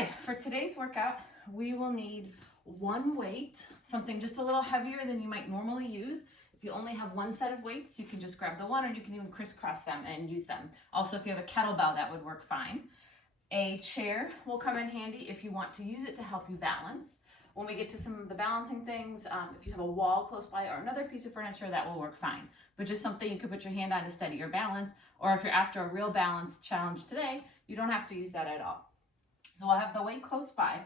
Okay, for today's workout, we will need one weight, something just a little heavier than you might normally use. If you only have one set of weights, you can just grab the one, or you can even crisscross them and use them. Also, if you have a kettlebell, that would work fine. A chair will come in handy if you want to use it to help you balance. When we get to some of the balancing things, if you have a wall close by or another piece of furniture, that will work fine. But just something you could put your hand on to steady your balance, or if you're after a real balance challenge today, you don't have to use that at all. So we'll have the weight close by,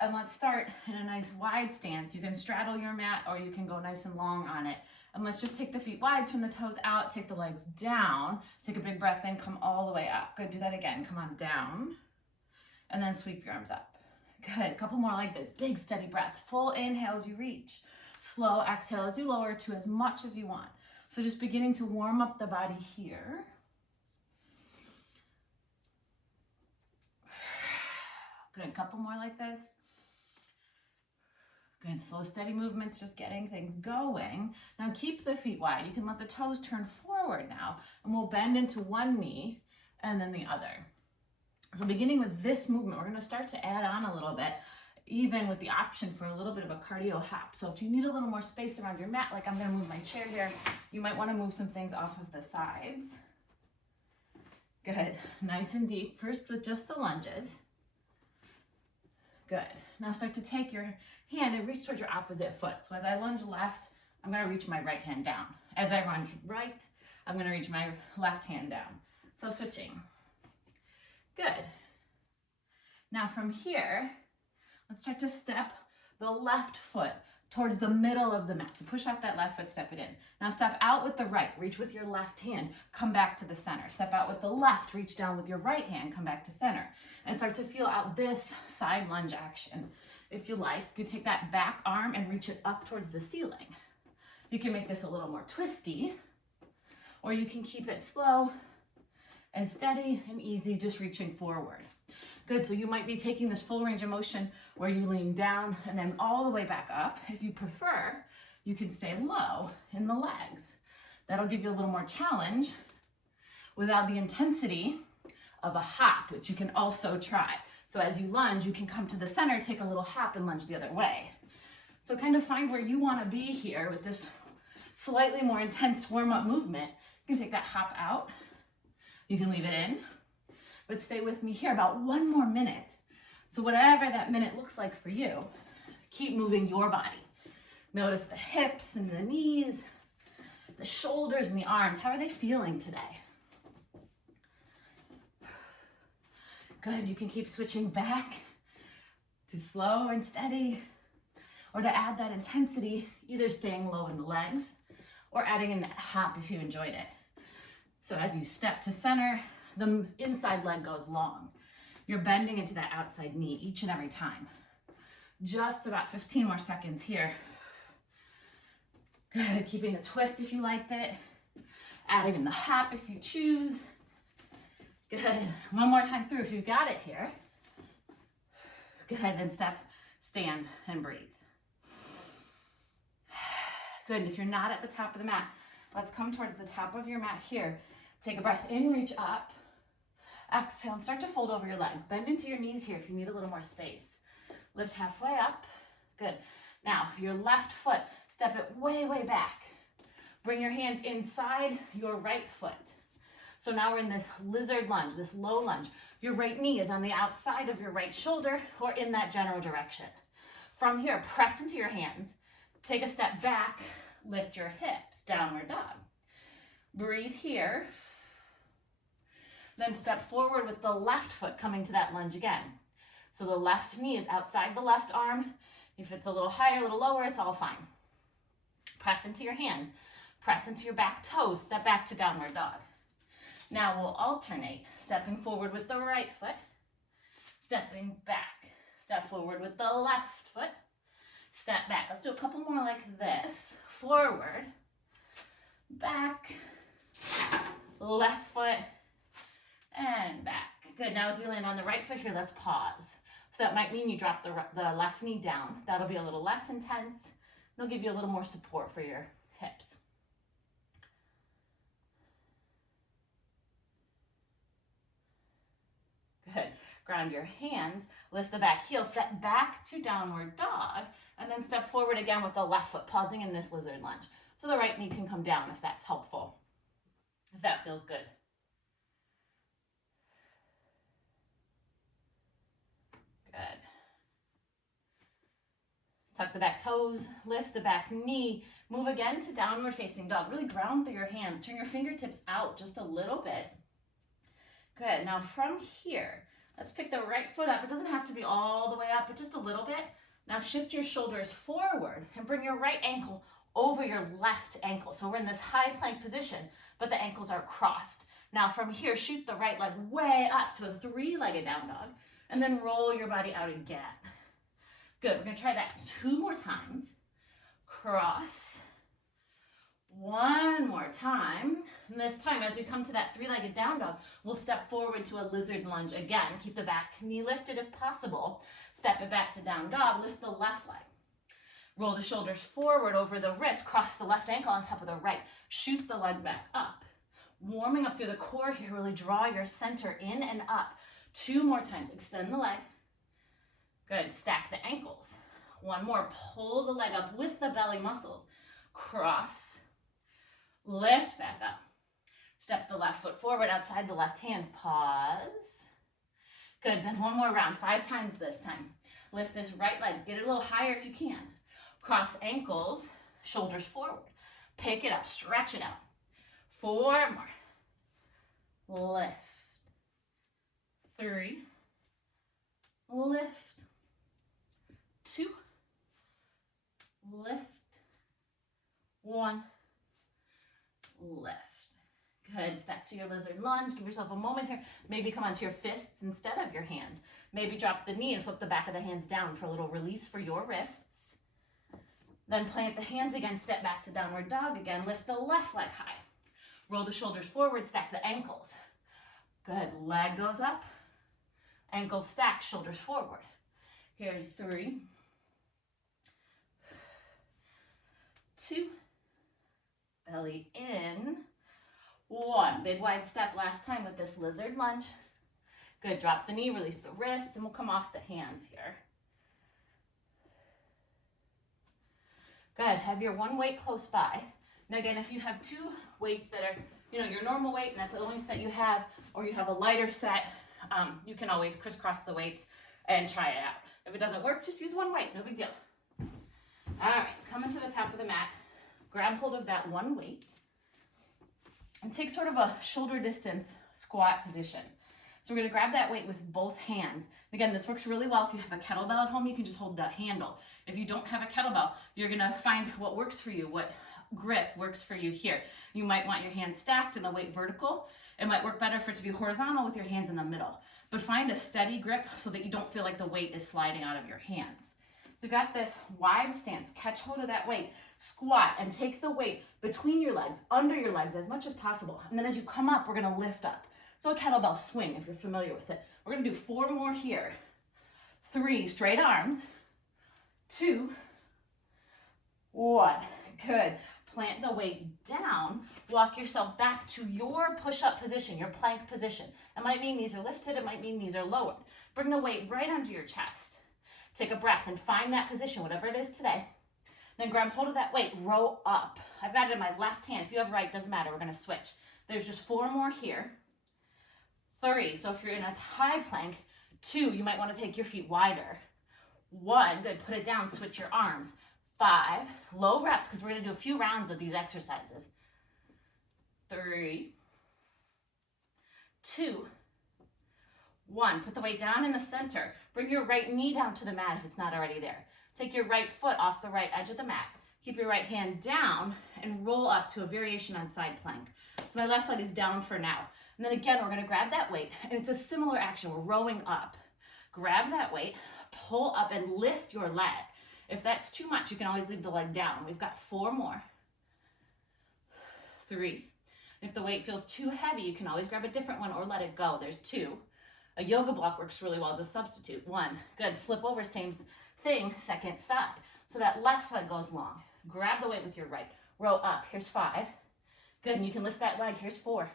and let's start in a nice wide stance. You can straddle your mat, or you can go nice and long on it. And let's just take the feet wide, turn the toes out, take the legs down, take a big breath in, come all the way up. Good, do that again. Come on down, and then sweep your arms up. Good, a couple more like this. Big steady breath. Full inhale as you reach. Slow exhale as you lower to as much as you want. So just beginning to warm up the body here. Good, couple more like this. Good, slow, steady movements, just getting things going. Now keep the feet wide. You can let the toes turn forward now, and we'll bend into one knee and then the other. So beginning with this movement, we're gonna start to add on a little bit, even with the option for a little bit of a cardio hop. So if you need a little more space around your mat, like I'm gonna move my chair here, you might wanna move some things off of the sides. Good, nice and deep. First with just the lunges. Good. Now start to take your hand and reach towards your opposite foot. So as I lunge left, I'm going to reach my right hand down. As I lunge right, I'm going to reach my left hand down. So switching. Good. Now from here, let's start to step the left foot towards the middle of the mat. So push off that left foot, step it in. Now step out with the right, reach with your left hand, come back to the center. Step out with the left, reach down with your right hand, come back to center. And start to feel out this side lunge action. If you like, you can take that back arm and reach it up towards the ceiling. You can make this a little more twisty, or you can keep it slow and steady and easy, just reaching forward. Good, so you might be taking this full range of motion where you lean down and then all the way back up. If you prefer, you can stay low in the legs. That'll give you a little more challenge without the intensity of a hop, which you can also try. So as you lunge, you can come to the center, take a little hop and lunge the other way. So kind of find where you want to be here with this slightly more intense warm-up movement. You can take that hop out. You can leave it in. But stay with me here about one more minute. So whatever that minute looks like for you, keep moving your body. Notice the hips and the knees, the shoulders and the arms. How are they feeling today? Good, you can keep switching back to slow and steady, or to add that intensity, either staying low in the legs or adding in that hop if you enjoyed it. So as you step to center, the inside leg goes long. You're bending into that outside knee each and every time. Just about 15 more seconds here. Good, keeping the twist if you liked it. Adding in the hop if you choose. Good, one more time through if you've got it here. Good, then step, stand, and breathe. Good, and if you're not at the top of the mat, let's come towards the top of your mat here. Take a breath in, reach up. Exhale and start to fold over your legs. Bend into your knees here if you need a little more space. Lift halfway up. Good. Now, your left foot, step it way, way back. Bring your hands inside your right foot. So now we're in this lizard lunge, this low lunge. Your right knee is on the outside of your right shoulder or in that general direction. From here, press into your hands. Take a step back, lift your hips, downward dog. Breathe here. Then step forward with the left foot coming to that lunge again. So the left knee is outside the left arm. If it's a little higher, a little lower, it's all fine. Press into your hands. Press into your back toes. Step back to downward dog. Now we'll alternate, stepping forward with the right foot, stepping back. Step forward with the left foot, step back. Let's do a couple more like this. Forward, back, left foot, and back. Good, now as we land on the right foot here, let's pause. So that might mean you drop the left knee down. That'll be a little less intense. It'll give you a little more support for your hips. Good. Ground your hands, lift the back heel, step back to downward dog, and then step forward again with the left foot, pausing in this lizard lunge. So the right knee can come down if that's helpful, if that feels good. Good. Tuck the back toes, lift the back knee, move again to downward facing dog. Really ground through your hands. Turn your fingertips out just a little bit. Good. Now from here, let's pick the right foot up. It doesn't have to be all the way up, but just a little bit. Now shift your shoulders forward and bring your right ankle over your left ankle. So we're in this high plank position, but the ankles are crossed. Now from here, shoot the right leg way up to a three-legged down dog, and then roll your body out again. Good. We're going to try that 2 more times. Cross. 1 more time. And this time, as we come to that three-legged down dog, we'll step forward to a lizard lunge again. Keep the back knee lifted if possible. Step it back to down dog. Lift the left leg. Roll the shoulders forward over the wrist. Cross the left ankle on top of the right. Shoot the leg back up. Warming up through the core here. Really draw your center in and up. 2 more times. Extend the leg. Good. Stack the ankles. 1 more. Pull the leg up with the belly muscles. Cross. Lift back up. Step the left foot forward outside the left hand. Pause. Good. Then 1 more round. 5 times this time. Lift this right leg. Get it a little higher if you can. Cross ankles. Shoulders forward. Pick it up. Stretch it out. 4 more. Lift. 3. Lift. 2. Lift. 1. Lift. Good. Step to your lizard lunge. Give yourself a moment here. Maybe come onto your fists instead of your hands. Maybe drop the knee and flip the back of the hands down for a little release for your wrists. Then plant the hands again. Step back to downward dog again. Lift the left leg high. Roll the shoulders forward. Stack the ankles. Good. Leg goes up. Ankle stack. Shoulders forward. Here's 3. 2. Belly in. 1. Big wide step last time with this lizard lunge. Good. Drop the knee, release the wrists, and we'll come off the hands here. Good. Have your one weight close by. And again, if you have 2 weights that are, your normal weight, and that's the only set you have, or you have a lighter set, you can always crisscross the weights and try it out. If it doesn't work, just use 1 weight. No big deal. All right. Coming to the top of the mat. Grab hold of that 1 weight and take sort of a shoulder distance squat position. So we're going to grab that weight with both hands. Again, this works really well if you have a kettlebell at home. You can just hold the handle. If you don't have a kettlebell, you're going to find what works for you, what grip works for you here. You might want your hands stacked and the weight vertical. It might work better for it to be horizontal with your hands in the middle. But find a steady grip so that you don't feel like the weight is sliding out of your hands. So you got this wide stance. Catch hold of that weight. Squat and take the weight between your legs, under your legs as much as possible. And then as you come up, we're going to lift up. So a kettlebell swing, if you're familiar with it. We're going to do 4 more here. 3, straight arms. 2, 1. Good. Plant the weight down. Walk yourself back to your push-up position, your plank position. It might mean knees are lifted. It might mean knees are lowered. Bring the weight right under your chest. Take a breath and find that position, whatever it is today. Then grab hold of that weight, row up. I've got it in my left hand. If you have right, doesn't matter. We're going to switch. There's just 4 more here. 3. So if you're in a high plank, 2, you might want to take your feet wider. 1, good. Put it down. Switch your arms. 5, low reps because we're going to do a few rounds of these exercises. 3, 2, 1. Put the weight down in the center. Bring your right knee down to the mat if it's not already there. Take your right foot off the right edge of the mat. Keep your right hand down and roll up to a variation on side plank. So my left leg is down for now. And then again, we're going to grab that weight. And it's a similar action. We're rowing up. Grab that weight, pull up and lift your leg. If that's too much, you can always leave the leg down. We've got 4 more. 3. If the weight feels too heavy, you can always grab a different one or let it go. There's 2. A yoga block works really well as a substitute. 1. Good. Flip over, same thing, second side. So that left leg goes long. Grab the weight with your right. Row up. Here's 5. Good. And you can lift that leg. Here's 4.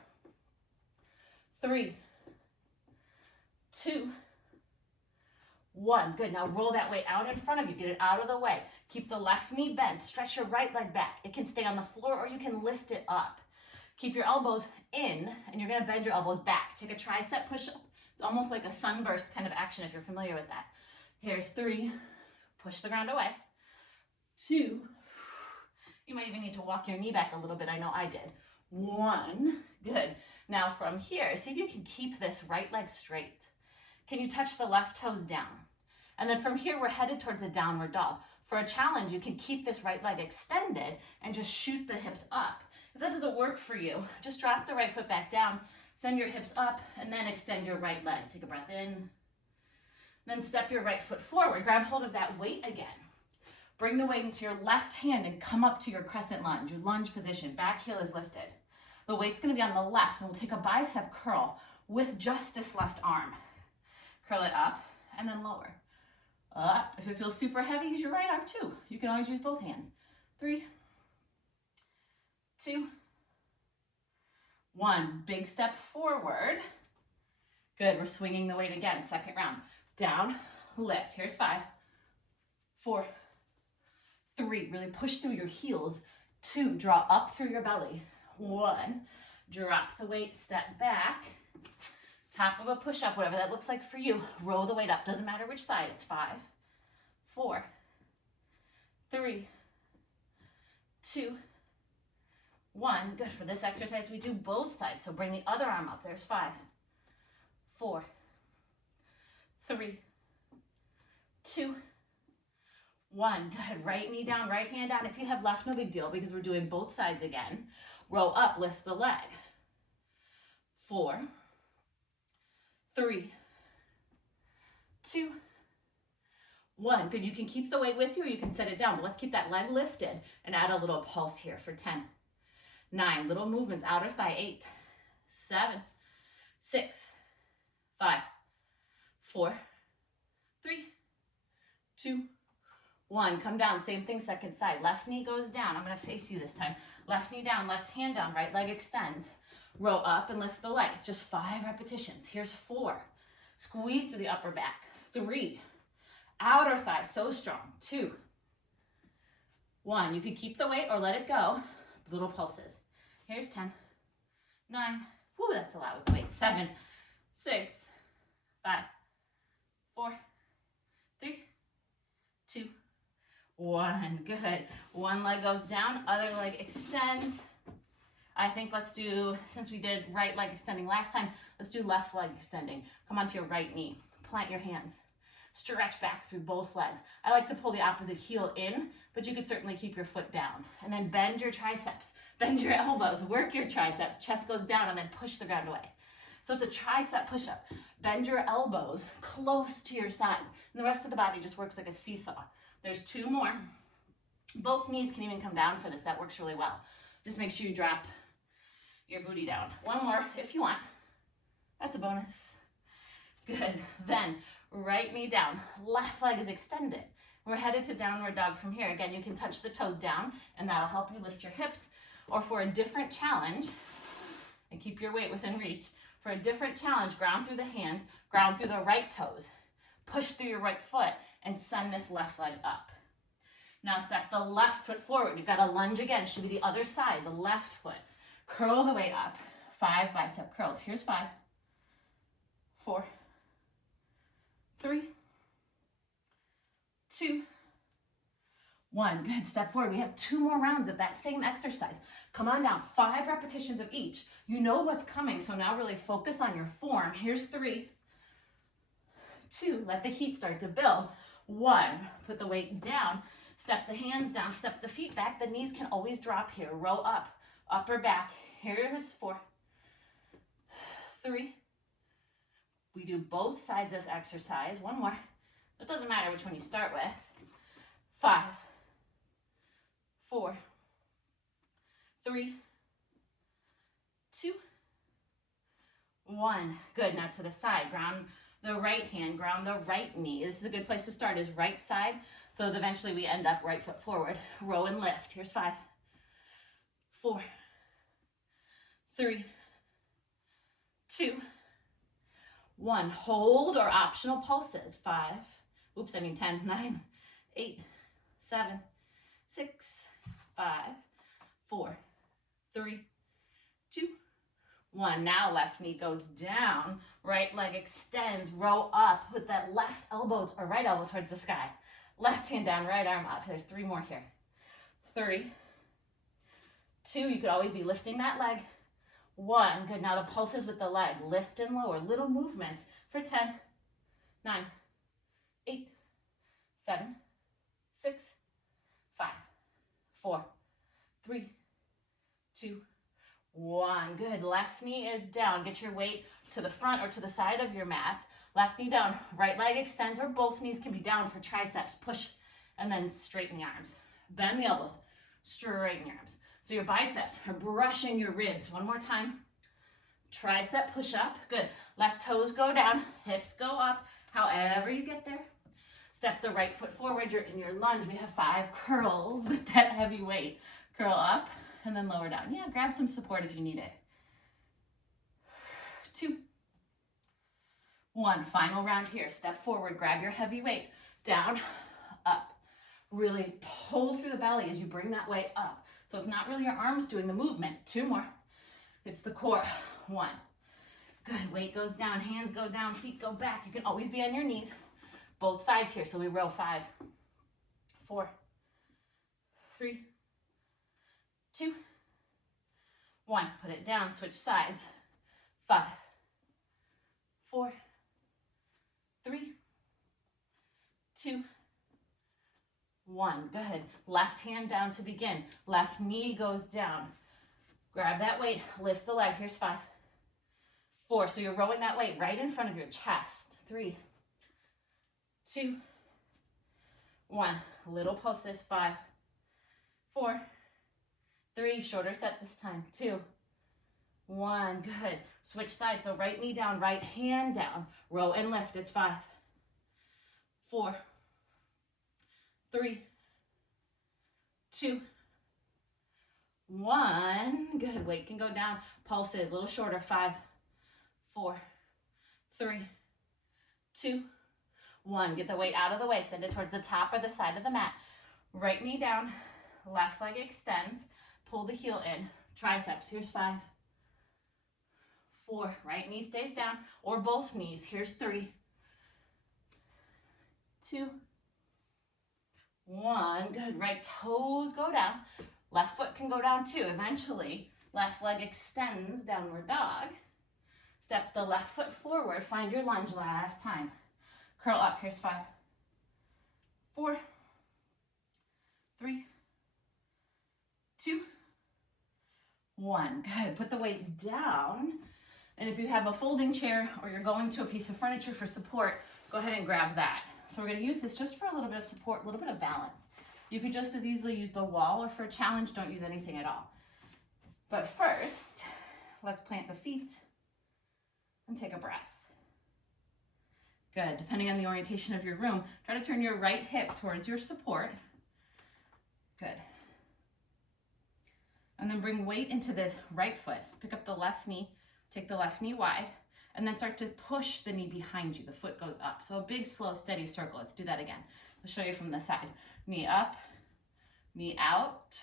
3. 2. 1. Good. Now roll that weight out in front of you. Get it out of the way. Keep the left knee bent. Stretch your right leg back. It can stay on the floor or you can lift it up. Keep your elbows in, and you're going to bend your elbows back. Take a tricep push-up. It's almost like a sunburst kind of action if you're familiar with that. Here's 3. Push the ground away. 2. You might even need to walk your knee back a little bit. I know I did. 1. Good. Now from here, see if you can keep this right leg straight. Can you touch the left toes down? And then from here, we're headed towards a downward dog. For a challenge, you can keep this right leg extended and just shoot the hips up. If that doesn't work for you, just drop the right foot back down, send your hips up, and then extend your right leg. Take a breath in. Then step your right foot forward. Grab hold of that weight again. Bring the weight into your left hand and come up to your crescent lunge, your lunge position. Back heel is lifted. The weight's going to be on the left, and we'll take a bicep curl with just this left arm. Curl it up, and then lower. Up. If it feels super heavy, use your right arm too. You can always use both hands. 3, 2, 1. Big step forward. Good. We're swinging the weight again. Second round. Down, lift. Here's 5, 4, 3. Really push through your heels. 2. Draw up through your belly. 1. Drop the weight. Step back. Top of a push-up, whatever that looks like for you. Roll the weight up. Doesn't matter which side. It's 5, 4, 3, 2, 1. Good. For this exercise, we do both sides. So bring the other arm up. There's 5, 4, 3, 2, 1. Good. Right knee down, right hand down. If you have left, no big deal because we're doing both sides again. Row up, lift the leg. 4, 3, 2, 1. Good. You can keep the weight with you or you can set it down, but let's keep that leg lifted and add a little pulse here for 10, 9. Little movements, outer thigh. 8, 7, 6, 5, 4, 3, 2, 1. Come down. Same thing, second side. Left knee goes down. I'm going to face you this time. Left knee down, left hand down, right leg extends. Row up and lift the leg. It's just 5 repetitions. Here's 4. Squeeze through the upper back. 3. Outer thigh, so strong. 2. 1. You can keep the weight or let it go. Little pulses. Here's 10, 9. Woo, that's a lot with the weight. 7, 6, 5, 4, 3, 2, 1. Good. One leg goes down, other leg extends. I think let's do, since we did right leg extending last time, let's do left leg extending. Come onto your right knee. Plant your hands. Stretch back through both legs. I like to pull the opposite heel in, but you could certainly keep your foot down. And then bend your triceps. Bend your elbows. Work your triceps. Chest goes down and then push the ground away. So it's a tricep push-up. Bend your elbows close to your sides. And the rest of the body just works like a seesaw. There's 2 more. Both knees can even come down for this. That works really well. Just make sure you drop your booty down. 1 more if you want. That's a bonus. Good. Then right knee down. Left leg is extended. We're headed to downward dog from here. Again, you can touch the toes down and that'll help you lift your hips. Or for a different challenge, and keep your weight within reach, for a different challenge, ground through the hands, ground through the right toes, push through your right foot, and send this left leg up. Now step the left foot forward. You've got a lunge again. Should be the other side, the left foot. Curl the weight up. 5 bicep curls. Here's 5, 4, 3, 2, 1. Good. Step forward. We have 2 more rounds of that same exercise. Come on down. 5 repetitions of each. You know what's coming, so now really focus on your form. Here's 3, 2. Let the heat start to build. 1. Put the weight down. Step the hands down. Step the feet back. The knees can always drop here. Row up. Upper back. Here's 4, 3. We do both sides of this exercise. 1 more. It doesn't matter which one you start with. 5, 4, 3, 2, 1. Good. Now to the side. Ground the right hand, ground the right knee. This is a good place to start, is right side. So that eventually we end up right foot forward. Row and lift. Here's 5, 4, 3, 2, 1. Hold or optional pulses. 5, Oops, I mean 10, 9, 8, 7, 6, 5, 4, 3, 2, 1. Now left knee goes down, right leg extends, row up with that left elbow or right elbow towards the sky. Left hand down, right arm up. There's 3 more here. 3, 2, you could always be lifting that leg. 1, good. Now the pulses with the leg, lift and lower, little movements for 10, 9, 8, 7, 6, 5, 4, 3, 2, 1. Good. Left knee is down. Get your weight to the front or to the side of your mat. Left knee down. Right leg extends, or both knees can be down for triceps. Push and then straighten the arms. Bend the elbows. Straighten your arms. So your biceps are brushing your ribs. One more time. Tricep push up. Good. Left toes go down. Hips go up. However you get there. Step the right foot forward. You're in your lunge. We have 5 curls with that heavy weight. Curl up and then lower down. Yeah, grab some support if you need it. 2, 1. Final round here. Step forward. Grab your heavy weight. Down, up. Really pull through the belly as you bring that weight up. So it's not really your arms doing the movement. 2 more. It's the core. 1. Good. Weight goes down. Hands go down. Feet go back. You can always be on your knees. Both sides here. So we row 5, 4, 3, 2, 1. Put it down. Switch sides. 5, 4, 3, 2, 1. Good. Left hand down to begin. Left knee goes down. Grab that weight. Lift the leg. Here's 5, 4. So you're rowing that weight right in front of your chest. 3, 2, 1. Little pulses. 5, 4, 3. Shorter set this time. 2, 1. Good. Switch sides. So right knee down, right hand down. Row and lift. It's 5, 4, 3, 2, 1. Good. Weight can go down. Pulses. A little shorter. 5, 4, 3, 2, 1. Get the weight out of the way. Send it towards the top or the side of the mat. Right knee down. Left leg extends. Pull the heel in. Triceps. Here's 5, 4. Right knee stays down, or both knees. Here's 3, 2, 1. Good. Right toes go down. Left foot can go down too. Eventually, left leg extends, downward dog. Step the left foot forward. Find your lunge last time. Curl up. Here's 5, 4, 3, 2, 1. Good. Put the weight down. And if you have a folding chair or you're going to a piece of furniture for support, go ahead and grab that. So we're going to use this just for a little bit of support, a little bit of balance. You could just as easily use the wall, or for a challenge, don't use anything at all. But first, let's plant the feet and take a breath. Good. Depending on the orientation of your room, try to turn your right hip towards your support. Good. And then bring weight into this right foot. Pick up the left knee, take the left knee wide, and then start to push the knee behind you. The foot goes up. So a big, slow, steady circle. Let's do that again. I'll show you from the side. Knee up, knee out,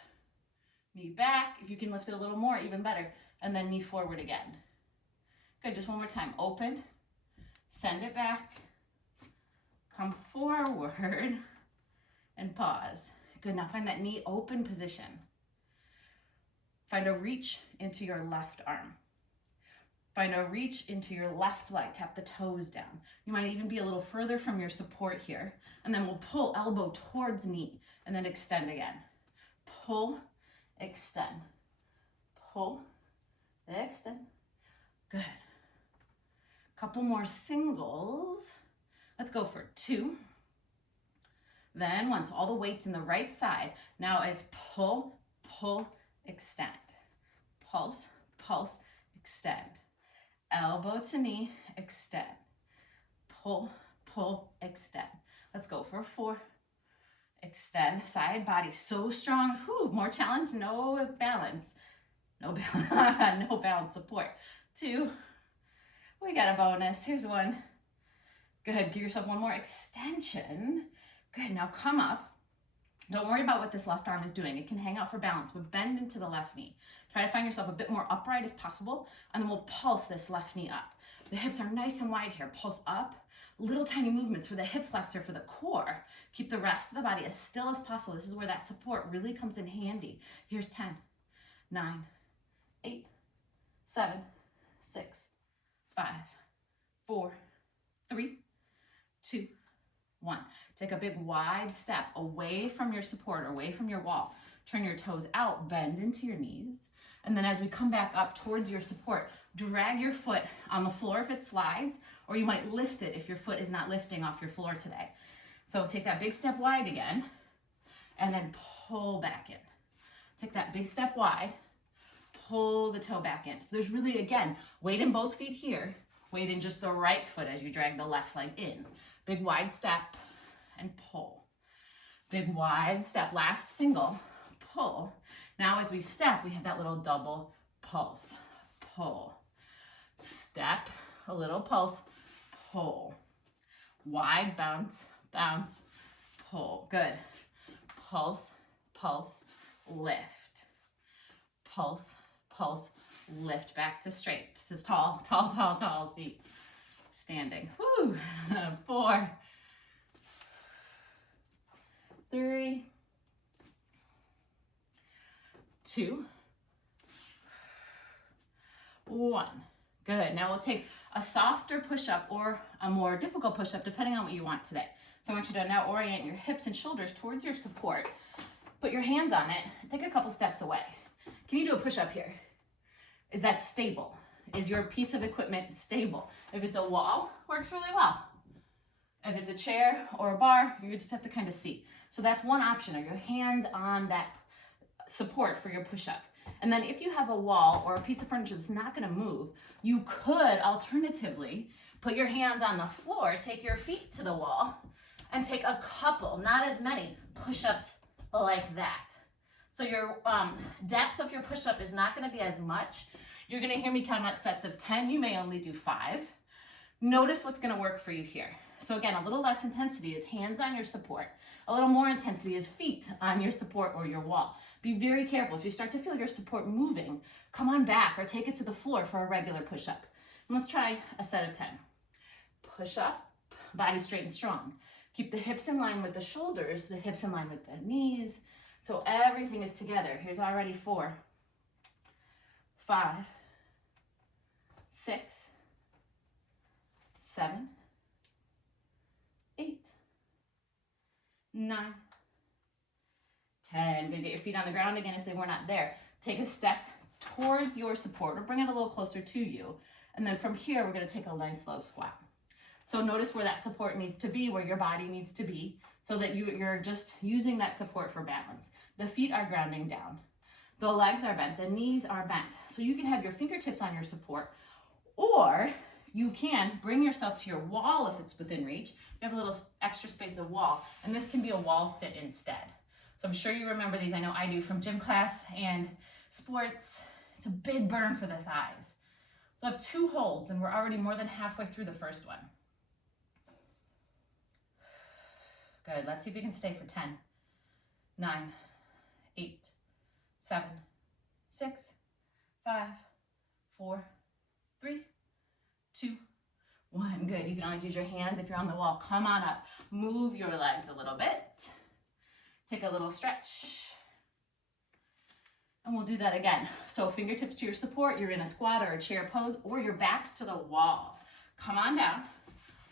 knee back. If you can lift it a little more, even better. And then knee forward again. Good, just one more time. Open, send it back, come forward, and pause. Good, now find that knee open position. Find a reach into your left arm. Find a reach into your left leg. Tap the toes down. You might even be a little further from your support here. And then we'll pull elbow towards knee and then extend again. Pull, extend. Pull, extend. Good. Couple more singles. Let's go for 2. Then once all the weight's in the right side, now it's pull, pull, extend. Pulse, pulse, extend. Elbow to knee, extend. Pull, pull, extend. Let's go for 4. Extend, side body so strong. Whew, more challenge, no balance. No balance, no balance support. 2. We got a bonus. Here's 1. Good, give yourself one more extension. Good, now come up. Don't worry about what this left arm is doing. It can hang out for balance, but bend into the left knee. Try to find yourself a bit more upright if possible, and then we'll pulse this left knee up. The hips are nice and wide here. Pulse up. Little tiny movements for the hip flexor, for the core. Keep the rest of the body as still as possible. This is where that support really comes in handy. Here's 10, 9, 8, 7, 6, 5, 4, 3, 2, 1. Take a big wide step away from your support, away from your wall. Turn your toes out, bend into your knees. And then as we come back up towards your support, drag your foot on the floor if it slides, or you might lift it if your foot is not lifting off your floor today. So take that big step wide again, and then pull back in. Take that big step wide, pull the toe back in. So there's really, again, weight in both feet here, weight in just the right foot as you drag the left leg in. Big wide step and pull. Big wide step, last single, pull. Now as we step, we have that little double pulse. Pull, step, a little pulse, pull. Wide bounce, bounce, pull. Good. Pulse, pulse, lift. Pulse, pulse, lift back to straight. This is tall, tall, tall, tall seat. Standing. Woo. 4, 3, 2, 1. Good. Now we'll take a softer push-up or a more difficult push-up depending on what you want today. So I want you to now orient your hips and shoulders towards your support. Put your hands on it. Take a couple steps away. Can you do a push-up here? Is that stable? Is your piece of equipment stable? If it's a wall, works really well. If it's a chair or a bar, you just have to kind of see. So that's one option. Are your hands on that support for your push-up? And then if you have a wall or a piece of furniture that's not going to move, you could alternatively put your hands on the floor, take your feet to the wall, and take a couple, not as many, push-ups like that. So your depth of your push-up is not going to be as much. You're going to hear me count out sets of 10. You may only do 5. Notice what's going to work for you here. So again, a little less intensity is hands on your support. A little more intensity is feet on your support or your wall. Be very careful. If you start to feel your support moving, come on back or take it to the floor for a regular push-up. And let's try a set of 10. Push up, body straight and strong. Keep the hips in line with the shoulders, the hips in line with the knees. So everything is together. Here's already 4, 5, 6, 7, 8, 9, 10. Good. Get your feet on the ground again if they were not there. Take a step towards your support or bring it a little closer to you. And then from here, we're going to take a nice slow squat. So notice where that support needs to be, where your body needs to be, so that you're just using that support for balance. The feet are grounding down. The legs are bent. The knees are bent. So you can have your fingertips on your support, or you can bring yourself to your wall if it's within reach. You have a little extra space of wall, and this can be a wall sit instead. So I'm sure you remember these. I know I do from gym class and sports. It's a big burn for the thighs. So I have 2 holds, and we're already more than halfway through the first one. Good. Let's see if we can stay for 10, 9, 8, 7, 6, 5, 4, 3, 2, 1. Good. You can always use your hands if you're on the wall. Come on up. Move your legs a little bit. Take a little stretch. And we'll do that again. So fingertips to your support. You're in a squat or a chair pose, or your back's to the wall. Come on down.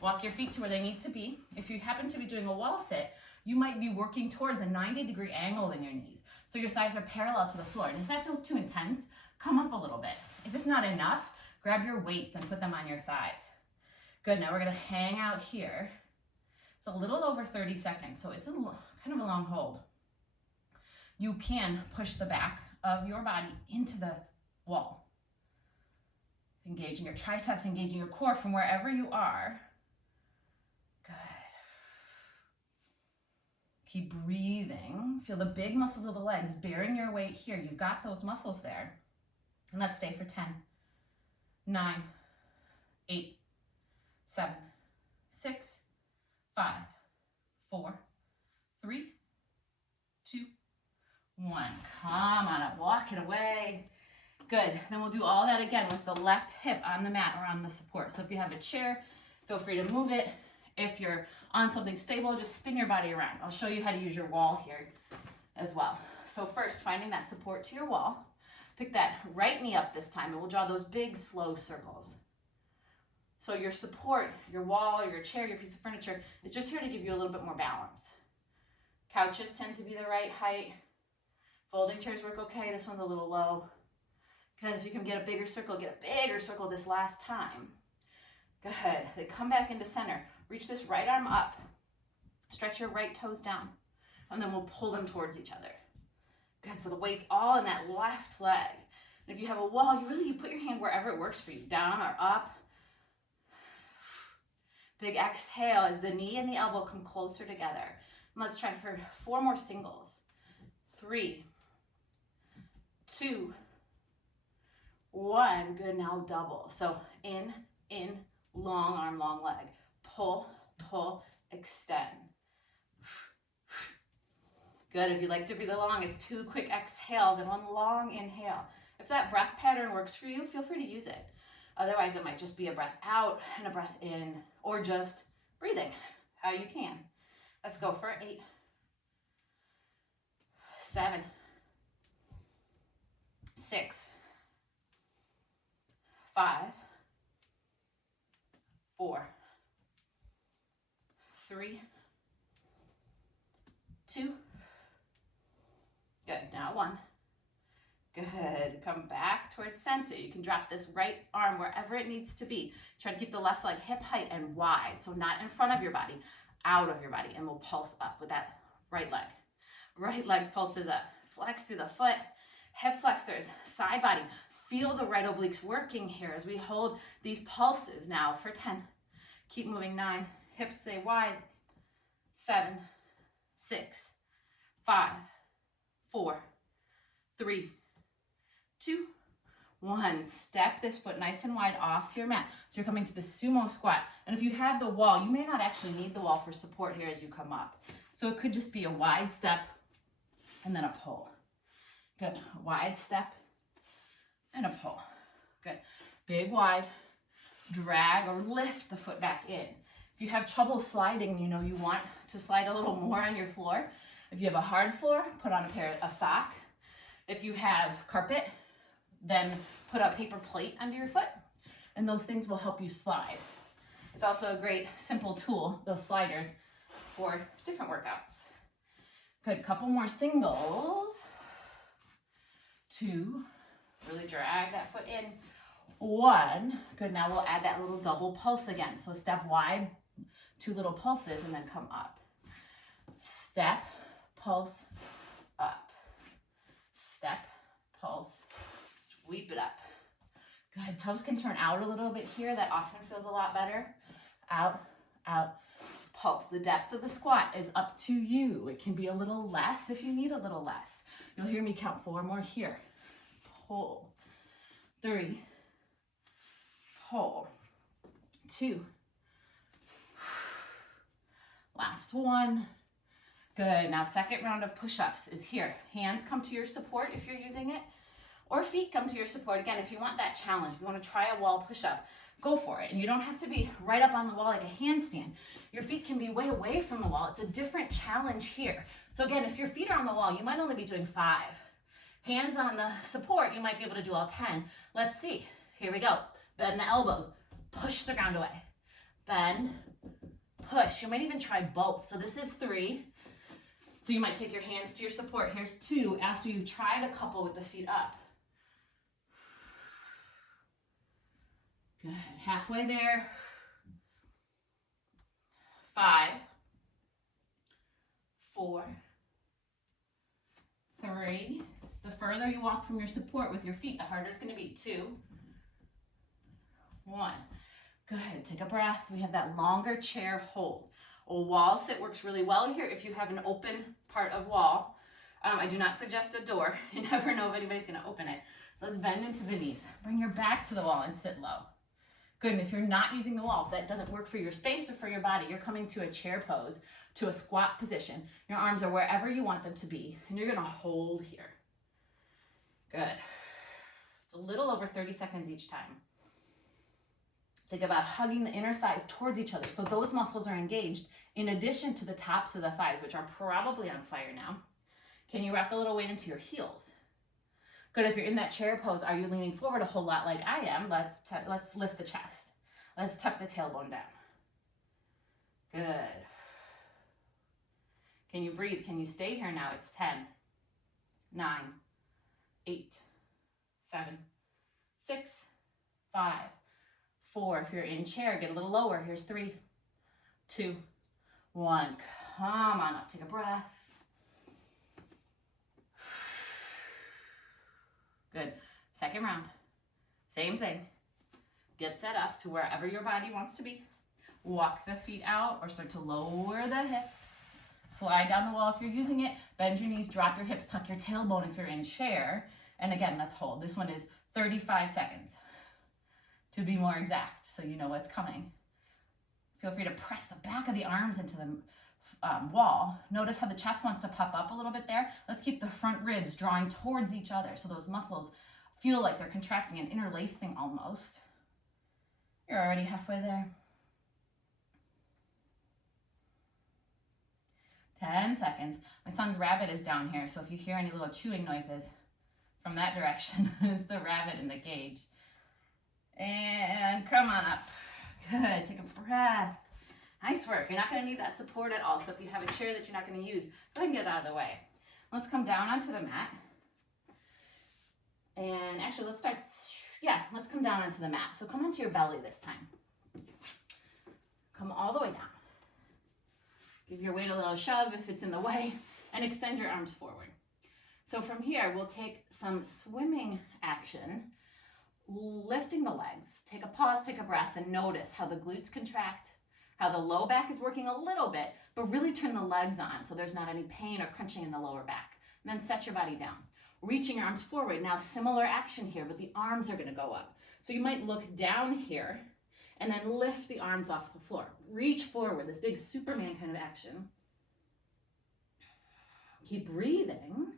Walk your feet to where they need to be. If you happen to be doing a wall sit, you might be working towards a 90-degree angle in your knees. So your thighs are parallel to the floor. And if that feels too intense, come up a little bit. If it's not enough, grab your weights and put them on your thighs. Good. Now we're going to hang out here. It's a little over 30 seconds, so it's kind of a long hold. You can push the back of your body into the wall. Engaging your triceps, engaging your core from wherever you are. Good. Keep breathing. Feel the big muscles of the legs bearing your weight here. You've got those muscles there. And let's stay for 10, 9, 8, 7, 6, 5, 4, 3, 2, 1. Come on up, walk it away. Good, then we'll do all that again with the left hip on the mat or on the support. So if you have a chair, feel free to move it. If you're on something stable, just spin your body around. I'll show you how to use your wall here as well. So first, finding that support to your wall. Pick that right knee up this time, and we'll draw those big, slow circles. So your support, your wall, your chair, your piece of furniture is just here to give you a little bit more balance. Couches tend to be the right height. Folding chairs work okay. This one's a little low. Good, if you can get a bigger circle this last time. Good, then come back into center. Reach this right arm up. Stretch your right toes down. And then we'll pull them towards each other. Good, so the weight's all in that left leg. And if you have a wall, you put your hand wherever it works for you, down or up. Big exhale as the knee and the elbow come closer together. And let's try for 4 more singles. 3, 2, 1. Good, now double. So in, long arm, long leg. Pull, pull, extend. Good, if you like to breathe along, it's 2 quick exhales and 1 long inhale. If that breath pattern works for you, feel free to use it. Otherwise, it might just be a breath out and a breath in, or just breathing, how you can. Let's go for 8, 7, 6, 5, 4, 3, 2. Good, now 1. Good, come back towards center. You can drop this right arm wherever it needs to be. Try to keep the left leg hip height and wide, so not in front of your body, out of your body, and we'll pulse up with that right leg. Right leg pulses up. Flex through the foot, hip flexors, side body. Feel the right obliques working here as we hold these pulses now for 10. Keep moving, 9. Hips stay wide. 7, 6, 5, 4, 3, 2, 1. Step this foot nice and wide off your mat. So you're coming to the sumo squat. And if you have the wall, you may not actually need the wall for support here as you come up. So it could just be a wide step and then a pull. Good. A wide step and a pull. Good. Big wide. Drag or lift the foot back in. If you have trouble sliding, you want to slide a little more on your floor. If you have a hard floor, put on a sock. If you have carpet, then put a paper plate under your foot, and those things will help you slide. It's also a great simple tool, those sliders, for different workouts. Good, couple more singles. 2, really drag that foot in. 1, good, now we'll add that little double pulse again. So step wide, 2 little pulses, and then come up. Step, pulse, up. Step, pulse, sweep it up. Good, toes can turn out a little bit here. That often feels a lot better. Out, out, pulse. The depth of the squat is up to you. It can be a little less if you need a little less. You'll hear me count 4 more here. Pull. 3, pull. 2. Last 1. Good, now second round of push-ups is here. Hands come to your support if you're using it, or feet come to your support. Again, if you want that challenge, if you want to try a wall push-up, go for it. And you don't have to be right up on the wall like a handstand. Your feet can be way away from the wall. It's a different challenge here. So again, if your feet are on the wall, you might only be doing 5. Hands on the support, you might be able to do all 10. Let's see. Here we go. Bend the elbows. Push the ground away. Bend, push. You might even try both. So this is 3. So you might take your hands to your support. Here's 2 after you've tried a couple with the feet up. Good. Halfway there. 5, 4, 3. The further you walk from your support with your feet, the harder it's going to be. 2, 1. Good. Take a breath. We have that longer chair hold. A wall sit works really well here if you have an open part of wall. I do not suggest a door. You never know if anybody's going to open it. So let's bend into the knees. Bring your back to the wall and sit low. Good, and if you're not using the wall, if that doesn't work for your space or for your body, you're coming to a chair pose, to a squat position. Your arms are wherever you want them to be, and you're gonna hold here. Good. It's a little over 30 seconds each time. Think about hugging the inner thighs towards each other so those muscles are engaged in addition to the tops of the thighs, which are probably on fire now. Can you rock a little weight into your heels? Good, if you're in that chair pose, are you leaning forward a whole lot like I am? Let's lift the chest. Let's tuck the tailbone down. Good. Can you breathe? Can you stay here now? It's 10, 9, 8, 7, 6, 5, 4. If you're in chair, get a little lower. Here's 3, 2, 1. Come on up, take a breath. Good. Second round. Same thing. Get set up to wherever your body wants to be. Walk the feet out or start to lower the hips. Slide down the wall if you're using it. Bend your knees, drop your hips, tuck your tailbone if you're in chair. And again, let's hold. This one is 35 seconds to be more exact so you know what's coming. Feel free to press the back of the arms into the wall. Notice how the chest wants to pop up a little bit there. Let's keep the front ribs drawing towards each other so those muscles feel like they're contracting and interlacing almost. You're already halfway there. 10 seconds. My son's rabbit is down here, so if you hear any little chewing noises from that direction, it's the rabbit in the cage. And come on up. Good, take a breath. Nice work. You're not going to need that support at all, so if you have a chair that you're not going to use, go ahead and get it out of the way. Let's come down onto the mat. And actually, let's come down onto the mat. So come onto your belly this time. Come all the way down. Give your weight a little shove if it's in the way, and extend your arms forward. So from here, we'll take some swimming action, lifting the legs. Take a pause, take a breath, and notice how the glutes contract, how the low back is working a little bit, but really turn the legs on so there's not any pain or crunching in the lower back. And then set your body down. Reaching your arms forward. Now similar action here, but the arms are going to go up. So you might look down here and then lift the arms off the floor. Reach forward, this big Superman kind of action. Keep breathing.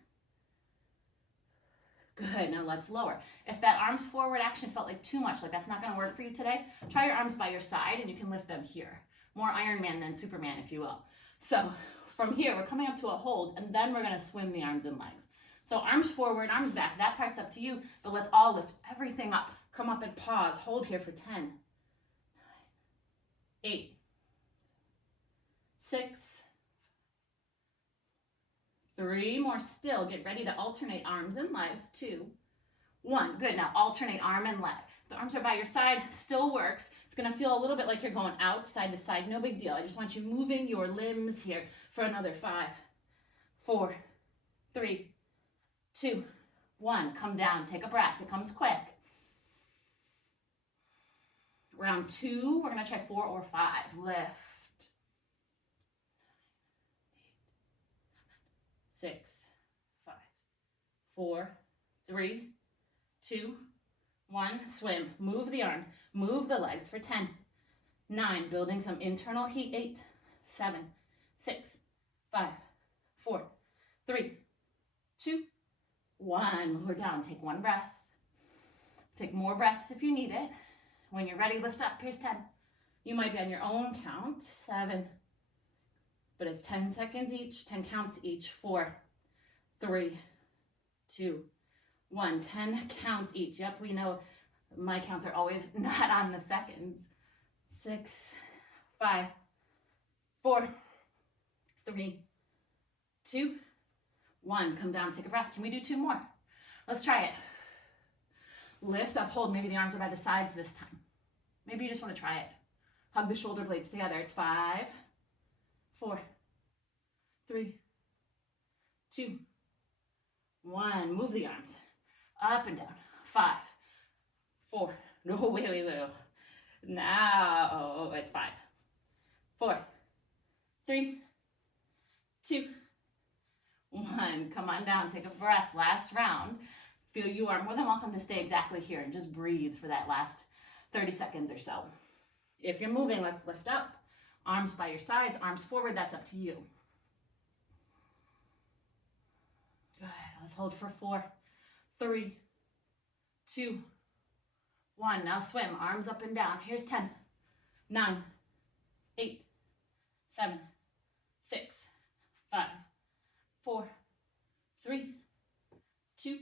Good, now let's lower. If that arms forward action felt like too much, like that's not going to work for you today, try your arms by your side and you can lift them here. More Iron Man than Superman, if you will. So from here, we're coming up to a hold, and then we're going to swim the arms and legs. So arms forward, arms back, that part's up to you, but let's all lift everything up. Come up and pause, hold here for 10, 9, 8, 6, 3 more still. Get ready to alternate arms and legs. 2, 1. Good. Now alternate arm and leg. The arms are by your side. Still works. It's going to feel a little bit like you're going out side to side. No big deal. I just want you moving your limbs here for another 5, 4, 3, 2, 1. Come down. Take a breath. It comes quick. Round 2. We're going to try 4 or 5. Lift. 6, 5, 4, 3, 2, 1. Swim. Move the arms. Move the legs for 10, 9. Building some internal heat. 8, 7, 6, 5, 4, 3, 2, 1. We're down. Take 1 breath. Take more breaths if you need it. When you're ready, lift up. Here's 10. You might be on your own count. 7. But it's 10 seconds each, 10 counts each. 4, 3, 2, 1. 10 counts each. Yep, we know my counts are always not on the seconds. 6, 5, 4, 3, 2, 1. Come down, take a breath. Can we do 2 more? Let's try it. Lift up, hold. Maybe the arms are by the sides this time. Maybe you just want to try it. Hug the shoulder blades together. It's 5, 4, 3, 2, 1. Move the arms up and down. 5, 4. No, wait. Now it's 5, 4, 3, 2, 1. Come on down. Take a breath. Last round. Feel you are more than welcome to stay exactly here and just breathe for that last 30 seconds or so. If you're moving, let's lift up. Arms by your sides, arms forward, that's up to you. Good, let's hold for 4, 3, 2, 1. Now swim, arms up and down. Here's 10, 9, 8, 7, 6, 5, 4, 3, 2,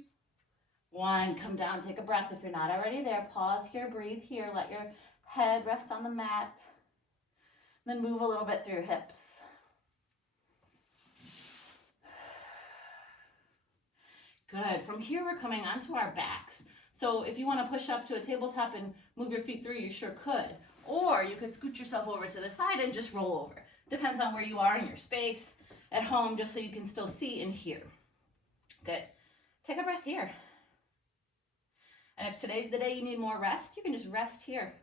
1. Come down, take a breath. If you're not already there, pause here, breathe here. Let your head rest on the mat. Then move a little bit through your hips. Good. From here, we're coming onto our backs. So if you want to push up to a tabletop and move your feet through, you sure could. Or you could scoot yourself over to the side and just roll over. Depends on where you are in your space at home, just so you can still see and hear. Good. Take a breath here. And if today's the day you need more rest, you can just rest here.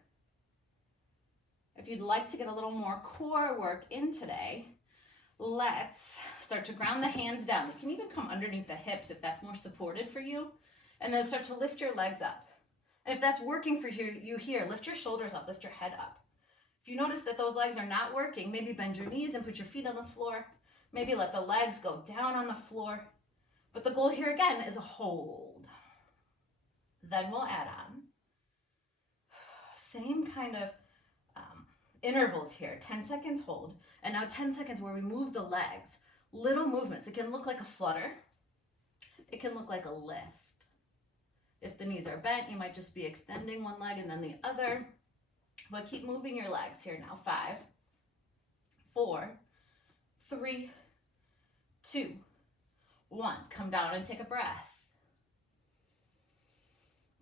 If you'd like to get a little more core work in today, let's start to ground the hands down. You can even come underneath the hips if that's more supported for you. And then start to lift your legs up. And if that's working for you here, lift your shoulders up, lift your head up. If you notice that those legs are not working, maybe bend your knees and put your feet on the floor. Maybe let the legs go down on the floor. But the goal here again is a hold. Then we'll add on. Same kind of intervals here. 10 seconds hold. And now 10 seconds where we move the legs. Little movements. It can look like a flutter. It can look like a lift. If the knees are bent, you might just be extending one leg and then the other. But keep moving your legs here now. 5, 4, 3, 2, 1. Come down and take a breath.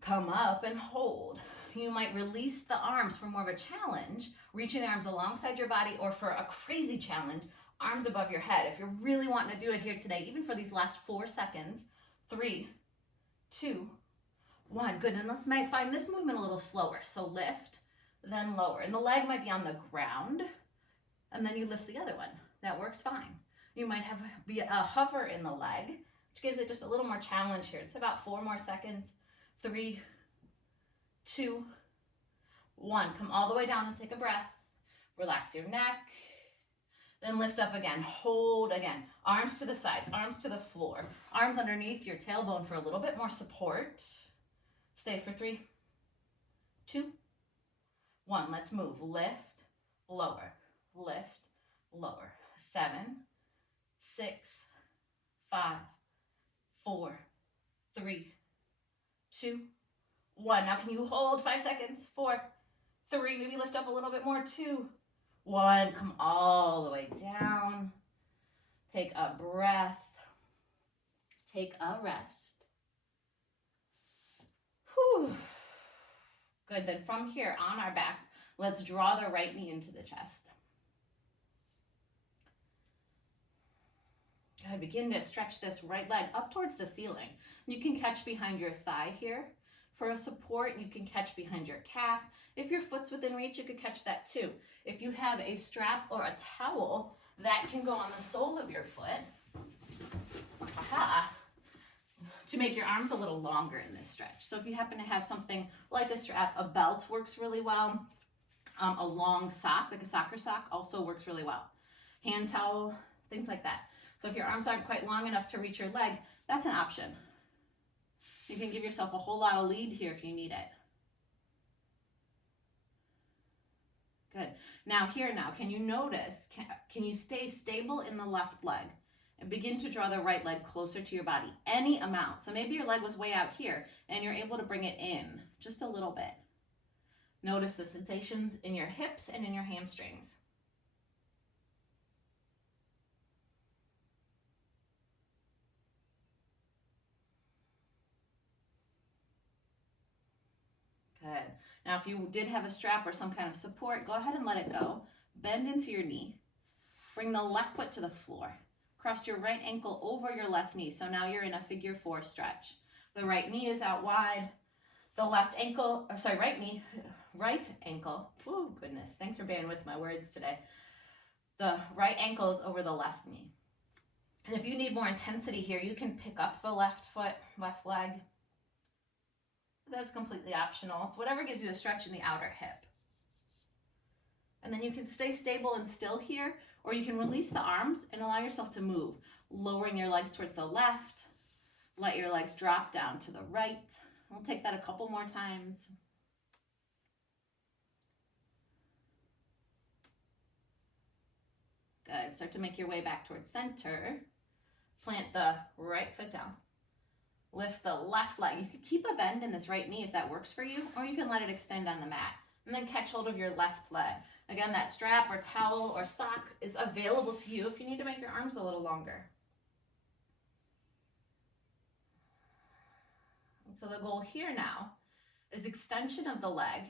Come up and hold. You might release the arms for more of a challenge, reaching the arms alongside your body, or for a crazy challenge, arms above your head. If you're really wanting to do it here today, even for these last 4 seconds, 3, 2, 1. Good, and let's find this movement a little slower. So lift, then lower. And the leg might be on the ground, and then you lift the other one. That works fine. You might be a hover in the leg, which gives it just a little more challenge here. It's about 4 more seconds. 3, 2, 1. Come all the way down and take a breath. Relax your neck. Then lift up again. Hold again. Arms to the sides, arms to the floor. Arms underneath your tailbone for a little bit more support. Stay for 3, 2, 1. Let's move. Lift, lower, lift, lower. 7, 6, 5, 4, 3, 2, 1. Now can you hold 5 seconds? 4, 3, maybe lift up a little bit more. 2, 1. Come all the way down. Take a breath. Take a rest. Whew. Good, then from here on our backs, let's draw the right knee into the chest. Good, begin to stretch this right leg up towards the ceiling. You can catch behind your thigh here. For a support, you can catch behind your calf. If your foot's within reach, you could catch that too. If you have a strap or a towel, that can go on the sole of your foot. To make your arms a little longer in this stretch. So if you happen to have something like a strap, a belt works really well. A long sock, like a soccer sock, also works really well. Hand towel, things like that. So if your arms aren't quite long enough to reach your leg, that's an option. You can give yourself a whole lot of lead here if you need it. Good. Now can you notice, can you stay stable in the left leg? And begin to draw the right leg closer to your body, any amount. So maybe your leg was way out here and you're able to bring it in just a little bit. Notice the sensations in your hips and in your hamstrings. Good. Now if you did have a strap or some kind of support, go ahead and let it go. Bend into your knee. Bring the left foot to the floor. Cross your right ankle over your left knee. So now you're in a figure 4 stretch. The right knee is out wide. The right ankle, oh goodness, thanks for bearing with my words today. The right ankle is over the left knee. And if you need more intensity here, you can pick up the left foot, left leg. That's completely optional. It's whatever gives you a stretch in the outer hip. And then you can stay stable and still here, or you can release the arms and allow yourself to move, lowering your legs towards the left. Let your legs drop down to the right. We'll take that a couple more times. Good. Start to make your way back towards center. Plant the right foot down. Lift the left leg. You could keep a bend in this right knee if that works for you, or you can let it extend on the mat. And then catch hold of your left leg. Again, that strap or towel or sock is available to you if you need to make your arms a little longer. And so the goal here now is extension of the leg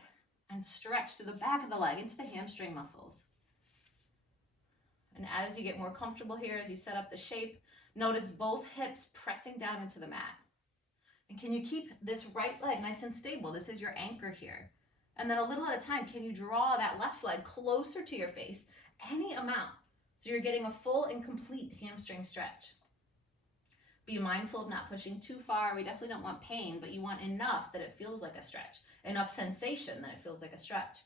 and stretch through the back of the leg into the hamstring muscles. And as you get more comfortable here, as you set up the shape, notice both hips pressing down into the mat. And can you keep this right leg nice and stable? This is your anchor here. And then a little at a time, can you draw that left leg closer to your face, any amount, so you're getting a full and complete hamstring stretch. Be mindful of not pushing too far. We definitely don't want pain, but you want enough that it feels like a stretch, enough sensation that it feels like a stretch.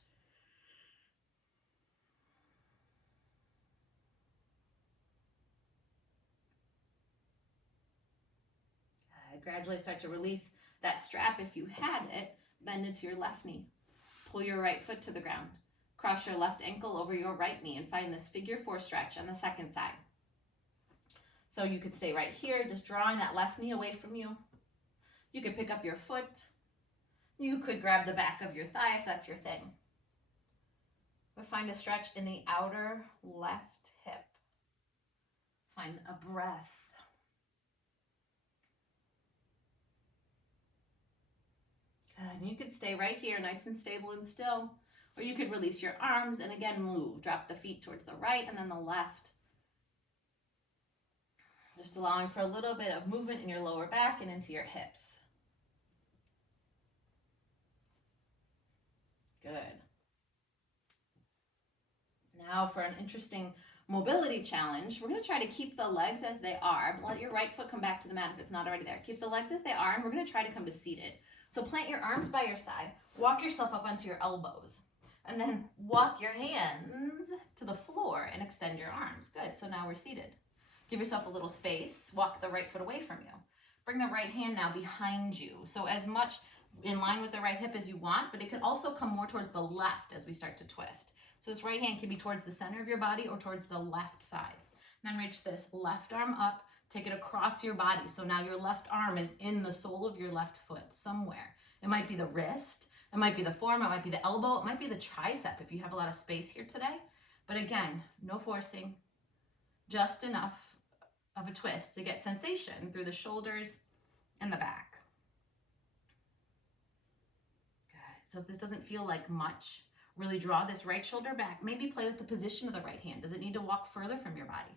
Gradually start to release that strap if you had it. Bend into your left knee. Pull your right foot to the ground. Cross your left ankle over your right knee and find this figure 4 stretch on the second side. So you could stay right here, just drawing that left knee away from you. You could pick up your foot. You could grab the back of your thigh if that's your thing. But find a stretch in the outer left hip. Find a breath. And you could stay right here, nice and stable and still, or you could release your arms and again move. Drop the feet towards the right and then the left. Just allowing for a little bit of movement in your lower back and into your hips. Good. Now for an interesting mobility challenge, we're going to try to keep the legs as they are. Let your right foot come back to the mat if it's not already there. Keep the legs as they are, and we're going to try to come to seated. So plant your arms by your side, walk yourself up onto your elbows, and then walk your hands to the floor and extend your arms. Good, so now we're seated. Give yourself a little space, walk the right foot away from you. Bring the right hand now behind you. So as much in line with the right hip as you want, but it can also come more towards the left as we start to twist. So this right hand can be towards the center of your body or towards the left side. Then reach this left arm up. Take it across your body. So now your left arm is in the sole of your left foot somewhere. It might be the wrist, it might be the forearm, it might be the elbow, it might be the tricep if you have a lot of space here today. But again, no forcing, just enough of a twist to get sensation through the shoulders and the back. Good. So if this doesn't feel like much, really draw this right shoulder back. Maybe play with the position of the right hand. Does it need to walk further from your body?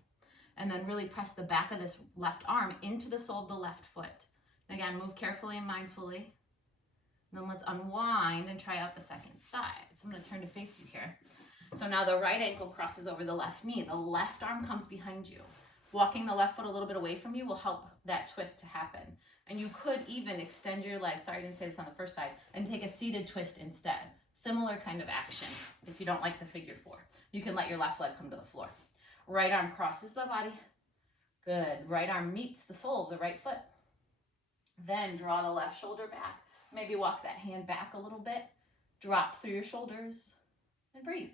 And then really press the back of this left arm into the sole of the left foot. And again, move carefully and mindfully. And then let's unwind and try out the second side. So I'm going to turn to face you here. So now the right ankle crosses over the left knee. The left arm comes behind you. Walking the left foot a little bit away from you will help that twist to happen. And you could even extend your legs, sorry I didn't say this on the first side, and take a seated twist instead. Similar kind of action if you don't like the figure 4. You can let your left leg come to the floor. Right arm crosses the body. Good. Right arm meets the sole of the right foot. Then draw the left shoulder back. Maybe walk that hand back a little bit. Drop through your shoulders and breathe.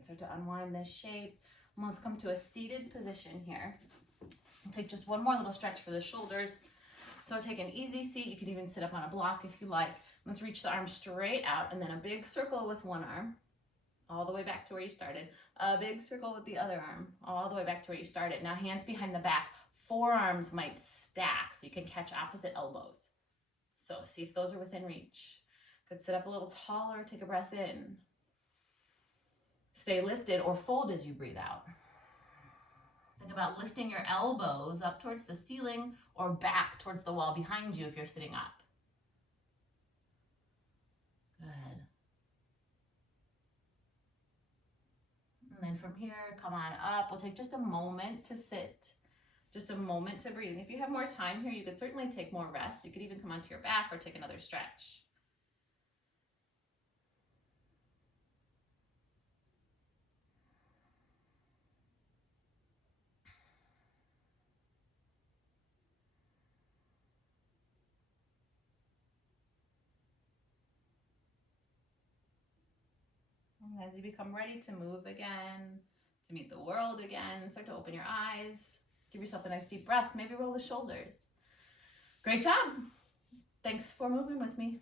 Start to unwind this shape. And let's come to a seated position here. We'll take just one more little stretch for the shoulders. So take an easy seat. You can even sit up on a block if you like. Let's reach the arms straight out and then a big circle with one arm all the way back to where you started. A big circle with the other arm all the way back to where you started. Now hands behind the back. Forearms might stack so you can catch opposite elbows. So see if those are within reach. Could sit up a little taller. Take a breath in. Stay lifted or fold as you breathe out. Then Think about lifting your elbows up towards the ceiling or back towards the wall behind you if you're sitting up. Good. And then from here, come on up. We'll take just a moment to sit, just a moment to breathe. And if you have more time here, you could certainly take more rest. You could even come onto your back or take another stretch. And as you become ready to move again, to meet the world again, start to open your eyes, give yourself a nice deep breath, maybe roll the shoulders. Great job. Thanks for moving with me.